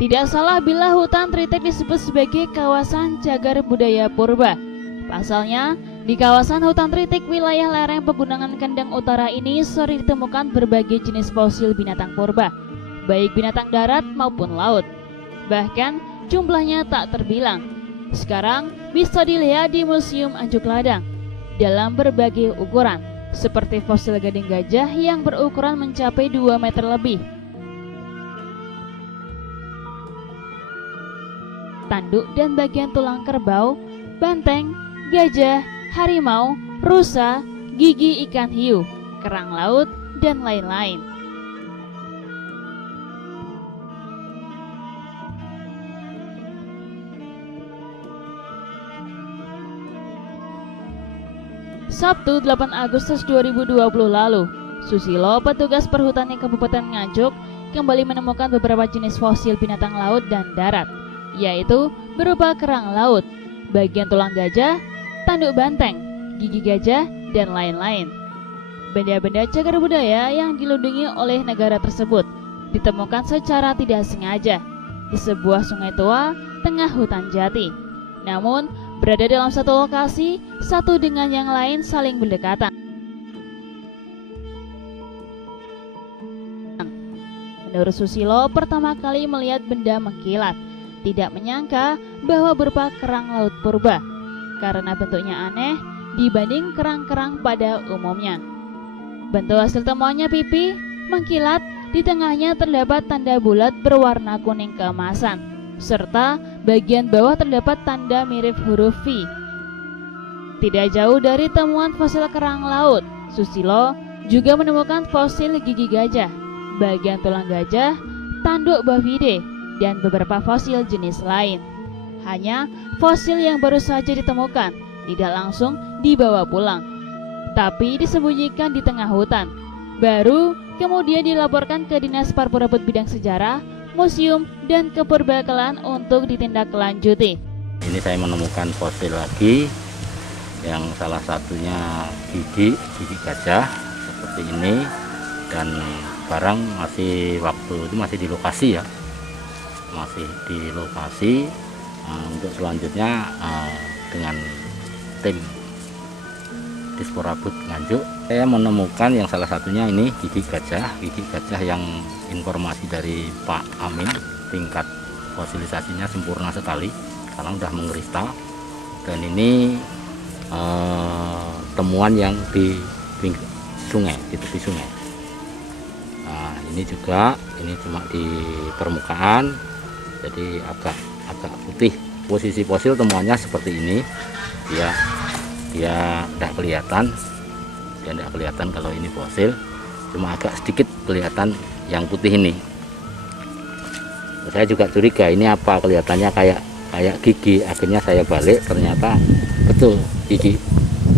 Tidak salah bila hutan Tritek disebut sebagai kawasan cagar budaya purba. Pasalnya, di kawasan hutan Tritek wilayah lereng Pegunungan Kendeng Utara ini sering ditemukan berbagai jenis fosil binatang purba, baik binatang darat maupun laut. Bahkan jumlahnya tak terbilang. Sekarang bisa dilihat di Museum Anjuk Ladang dalam berbagai ukuran, seperti fosil gading gajah yang berukuran mencapai 2 meter lebih. Tanduk dan bagian tulang kerbau, banteng, gajah, harimau, rusa, gigi ikan hiu, kerang laut, dan lain-lain. Sabtu 8 Agustus 2020 lalu, Susilo, petugas perhutani Kabupaten Nganjuk, kembali menemukan beberapa jenis fosil binatang laut dan darat, yaitu berupa kerang laut, bagian tulang gajah, tanduk banteng, gigi gajah, dan lain-lain. Benda-benda cagar budaya yang dilindungi oleh negara tersebut ditemukan secara tidak sengaja di sebuah sungai tua tengah hutan jati. Namun, berada dalam satu lokasi, satu dengan yang lain saling berdekatan. Menurut Susilo, pertama kali melihat benda mengkilat, tidak menyangka bahwa berupa kerang laut purba, karena bentuknya aneh dibanding kerang-kerang pada umumnya. Bentuk hasil temuannya pipi, mengkilat, di tengahnya terdapat tanda bulat berwarna kuning keemasan, serta bagian bawah terdapat tanda mirip huruf V. Tidak jauh dari temuan fosil kerang laut, Susilo juga menemukan fosil gigi gajah, bagian tulang gajah, tanduk bovide, dan beberapa fosil jenis lain. Hanya fosil yang baru saja ditemukan tidak langsung dibawa pulang, tapi disembunyikan di tengah hutan. Baru kemudian dilaporkan ke Dinas Parpurabut Bidang Sejarah, Museum, dan Kepurbakalan untuk ditindaklanjuti. Ini saya menemukan fosil lagi, yang salah satunya gigi gajah seperti ini, dan barang waktu itu masih di lokasi ya, untuk selanjutnya dengan tim Disporabut Nganjuk, saya menemukan yang salah satunya ini gigi gajah yang informasi dari Pak Amin, tingkat fosilisasinya sempurna sekali karena sudah mengkristal, dan ini temuan yang di sungai, di tepi sungai. Nah, ini cuma di permukaan, jadi agak putih. Posisi fosil temuannya seperti ini, dia tidak kelihatan, kalau ini fosil, cuma agak sedikit kelihatan yang putih ini. Saya juga curiga ini apa, kelihatannya kayak gigi. Akhirnya saya balik, ternyata betul gigi,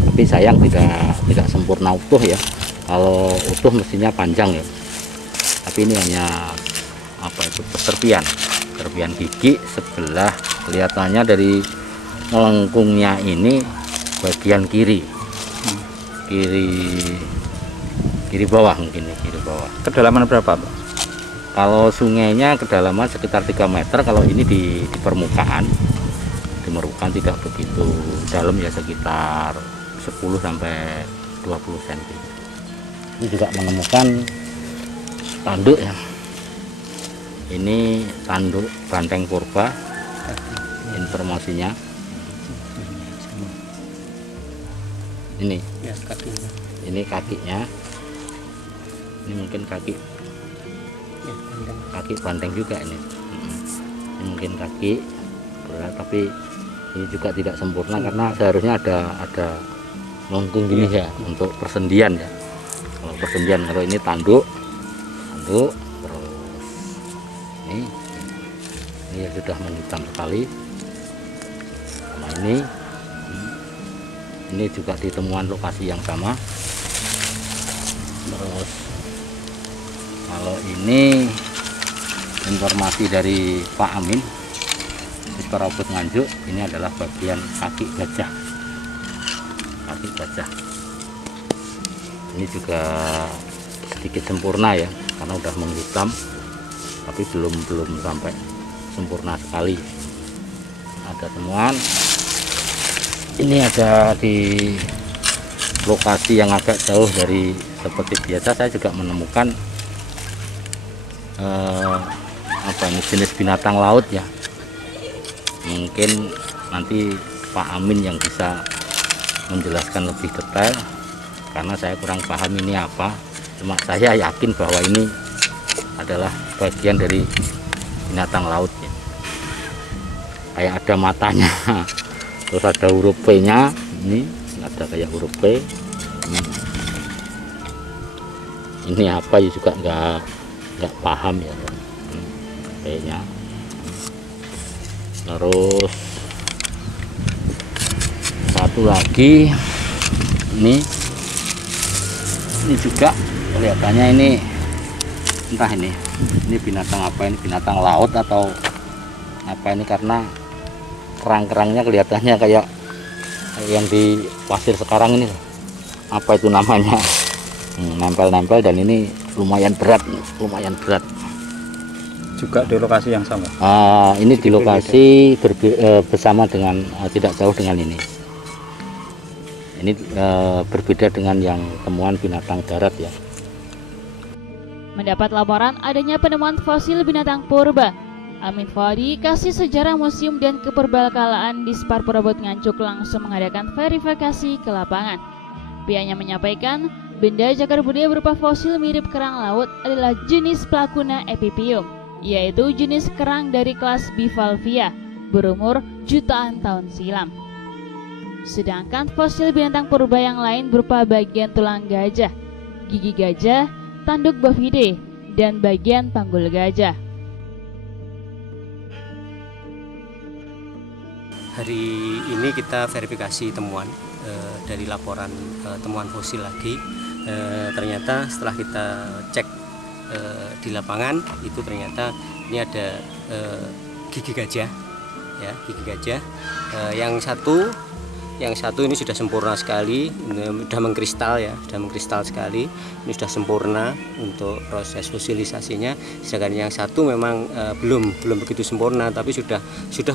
tapi sayang tidak sempurna utuh ya. Kalau utuh mestinya panjang ya, tapi ini hanya serpian gigi sebelah. Kelihatannya dari melengkungnya ini bagian kiri bawah, mungkin kiri bawah. Kedalaman berapa, Pak? Kalau sungainya kedalaman sekitar 3 meter, kalau ini di permukaan tidak begitu dalam ya, sekitar 10 sampai 20 cm. Ini juga menemukan tanduk ya. Ini tanduk banteng purba, informasinya. Ini kakinya, ini mungkin kaki banteng juga ini mungkin kaki berat, tapi ini juga tidak sempurna karena seharusnya ada melengkung gini ya untuk persendian ya. Kalau ini tanduk terus ini ya sudah menghitam sekali. Sama ini juga ditemuan lokasi yang sama. Terus kalau ini informasi dari Pak Amin Disporabut Nganjuk, ini adalah bagian kaki gajah. Ini juga sedikit sempurna ya, karena udah menghitam, tapi belum sampai sempurna sekali. Ada temuan ini ada di lokasi yang agak jauh dari seperti biasa. Saya juga menemukan apa ini, jenis binatang laut ya. Mungkin nanti Pak Amin yang bisa menjelaskan lebih detail, karena saya kurang paham ini apa. Cuma saya yakin bahwa ini adalah bagian dari binatang laut ya. Kayak ada matanya, terus ada huruf P nya, ini ada kayak huruf P. Ini apa ya juga nggak paham ya, P nya. Terus satu lagi ini juga kelihatannya ini entah ini binatang apa, ini binatang laut atau apa ini, karena kerang-kerangnya kelihatannya kayak yang di pasir sekarang ini, apa itu namanya, nempel-nempel, dan ini lumayan berat juga di lokasi yang sama. Ini di lokasi bersama dengan tidak jauh dengan ini berbeda dengan yang temuan binatang darat ya. Mendapat laporan adanya penemuan fosil binatang purba, Amin Fuadi, Kasih Sejarah Museum dan Keperbakalaan di Spar Perabot Nganjuk langsung mengadakan verifikasi ke lapangan. Pihaknya menyampaikan benda cagar budaya berupa fosil mirip kerang laut adalah jenis Placuna epipium, yaitu jenis kerang dari kelas Bivalvia, berumur jutaan tahun silam. Sedangkan fosil binatang purba yang lain berupa bagian tulang gajah, gigi gajah, tanduk bovide, dan bagian panggul gajah. Hari ini kita verifikasi temuan dari laporan temuan fosil lagi. Ternyata setelah kita cek di lapangan itu ternyata ini ada gigi gajah, ya, gigi gajah. Yang satu ini sudah sempurna sekali, sudah mengkristal ya, sudah mengkristal sekali. Ini sudah sempurna untuk proses fosilisasinya. Sedangkan yang satu memang belum begitu sempurna, tapi sudah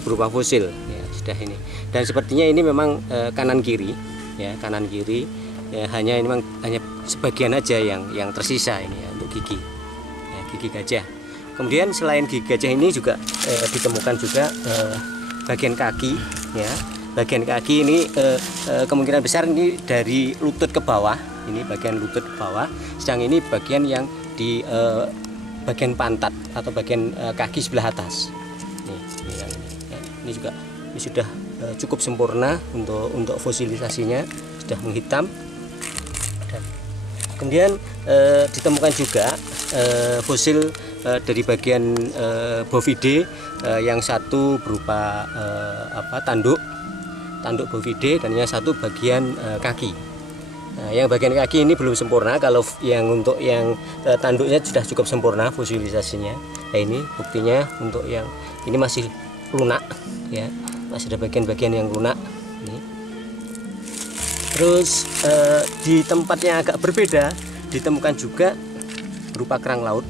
berupa fosil ya, sudah ini. Dan sepertinya ini memang kanan kiri ya, kanan kiri ya, hanya sebagian aja yang tersisa ini ya, untuk gigi ya, gigi gajah. Kemudian selain gigi gajah ini juga ditemukan juga bagian kaki ya. Bagian kaki ini kemungkinan besar ini dari lutut ke bawah, ini bagian lutut ke bawah. Sedang ini bagian yang di bagian pantat atau bagian kaki sebelah atas. Ini juga ini sudah cukup sempurna untuk fosilisasinya, sudah menghitam. Dan kemudian ditemukan juga fosil dari bagian bovide, yang satu berupa tanduk bovide, dan yang satu bagian kaki. Nah, yang bagian kaki ini belum sempurna. Kalau untuk yang tanduknya sudah cukup sempurna fosilisasinya. Nah, ini buktinya untuk yang ini masih lunak ya, masih ada bagian-bagian yang lunak ini. Terus di tempat yang agak berbeda ditemukan juga berupa kerang laut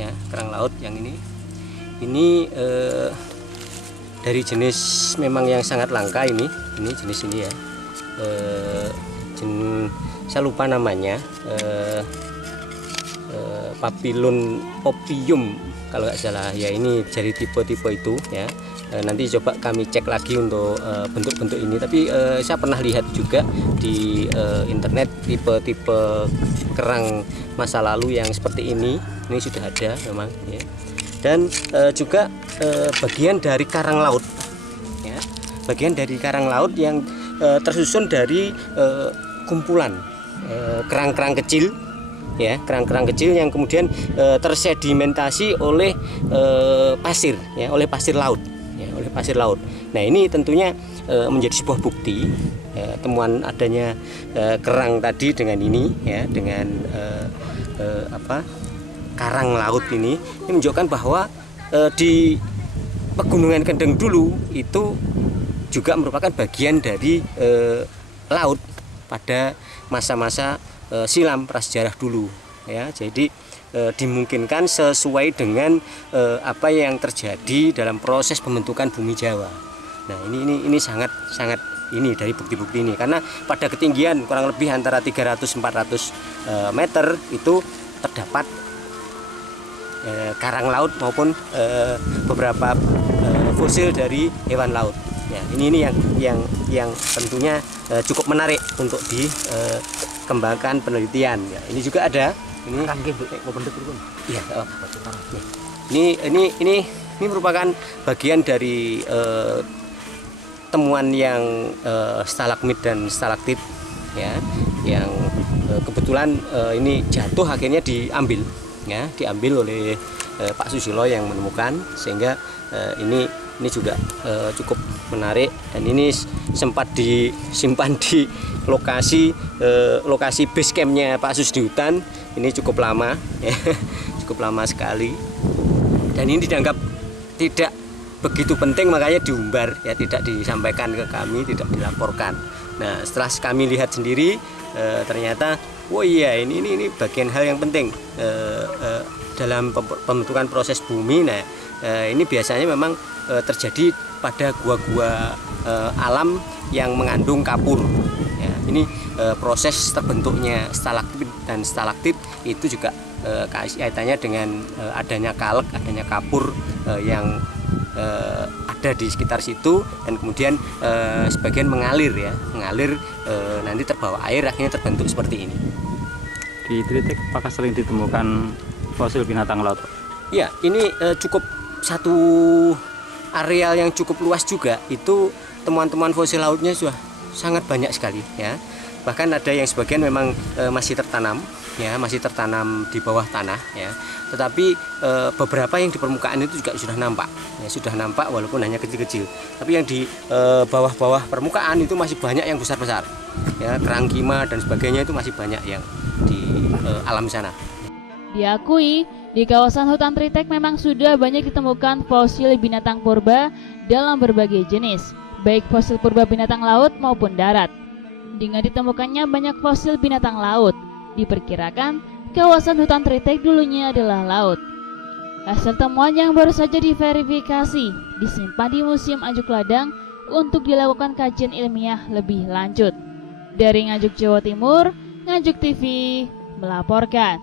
ya, kerang laut yang ini dari jenis memang yang sangat langka, ini jenis ini ya, saya lupa namanya, Papillon opium kalau nggak salah ya. Ini dari tipe-tipe itu ya. Nanti coba kami cek lagi untuk bentuk-bentuk ini, tapi saya pernah lihat juga di internet tipe-tipe kerang masa lalu yang seperti ini sudah ada memang ya. Dan juga bagian dari karang laut ya, bagian dari karang laut yang tersusun dari kumpulan kerang-kerang kecil ya, kerang-kerang kecil yang kemudian tersedimentasi oleh pasir ya, oleh pasir laut ya, oleh pasir laut. Nah, ini tentunya menjadi sebuah bukti temuan adanya kerang tadi dengan ini ya, dengan karang laut ini menunjukkan bahwa di Pegunungan Kendeng dulu itu juga merupakan bagian dari laut pada masa-masa silam prasejarah dulu ya. Jadi dimungkinkan sesuai dengan apa yang terjadi dalam proses pembentukan bumi Jawa. Nah, ini sangat ini dari bukti-bukti ini, karena pada ketinggian kurang lebih antara 300-400 meter itu terdapat karang laut maupun beberapa fosil dari hewan laut. Ya, ini yang tentunya cukup menarik untuk dikembangkan penelitian. Ya, ini juga ada. Iya, ini merupakan bagian dari temuan yang stalagmit dan stalaktit, ya, yang kebetulan ini jatuh akhirnya diambil, ya, diambil oleh Pak Susilo yang menemukan, sehingga ini juga cukup menarik, dan ini sempat disimpan di lokasi base campnya Pak Sus di hutan. Ini cukup lama, ya, cukup lama sekali, dan ini dianggap tidak begitu penting, makanya diumbar, ya, tidak disampaikan ke kami, tidak dilaporkan. Nah, setelah kami lihat sendiri, ternyata oh iya, ini bagian hal yang penting dalam pembentukan proses bumi. Nah, ini biasanya memang terjadi pada gua-gua alam yang mengandung kapur. Ya, ini proses terbentuknya stalagmit dan stalaktit itu juga kaitannya dengan adanya kalek, adanya kapur yang ada di sekitar situ, dan kemudian sebagian mengalir, ya, nanti terbawa air, akhirnya terbentuk seperti ini. Di Tritek apakah sering ditemukan fosil binatang laut? Ya, ini cukup satu areal yang cukup luas juga, itu temuan-temuan fosil lautnya sudah sangat banyak sekali, ya. Bahkan ada yang sebagian memang masih tertanam, ya, masih tertanam di bawah tanah, ya. Tetapi beberapa yang di permukaan itu juga sudah nampak, ya, sudah nampak walaupun hanya kecil-kecil. Tapi yang di bawah-bawah permukaan itu masih banyak yang besar-besar, ya, kerangkima dan sebagainya itu masih banyak yang di alam sana. Diakui, di kawasan hutan Tritek memang sudah banyak ditemukan fosil binatang purba dalam berbagai jenis, baik fosil purba binatang laut maupun darat. Dengan ditemukannya banyak fosil binatang laut, diperkirakan kawasan hutan Tritek dulunya adalah laut. Hasil temuan yang baru saja diverifikasi disimpan di Museum Nganjuk Ladang untuk dilakukan kajian ilmiah lebih lanjut. Dari Nganjuk, Jawa Timur, Nganjuk TV melaporkan.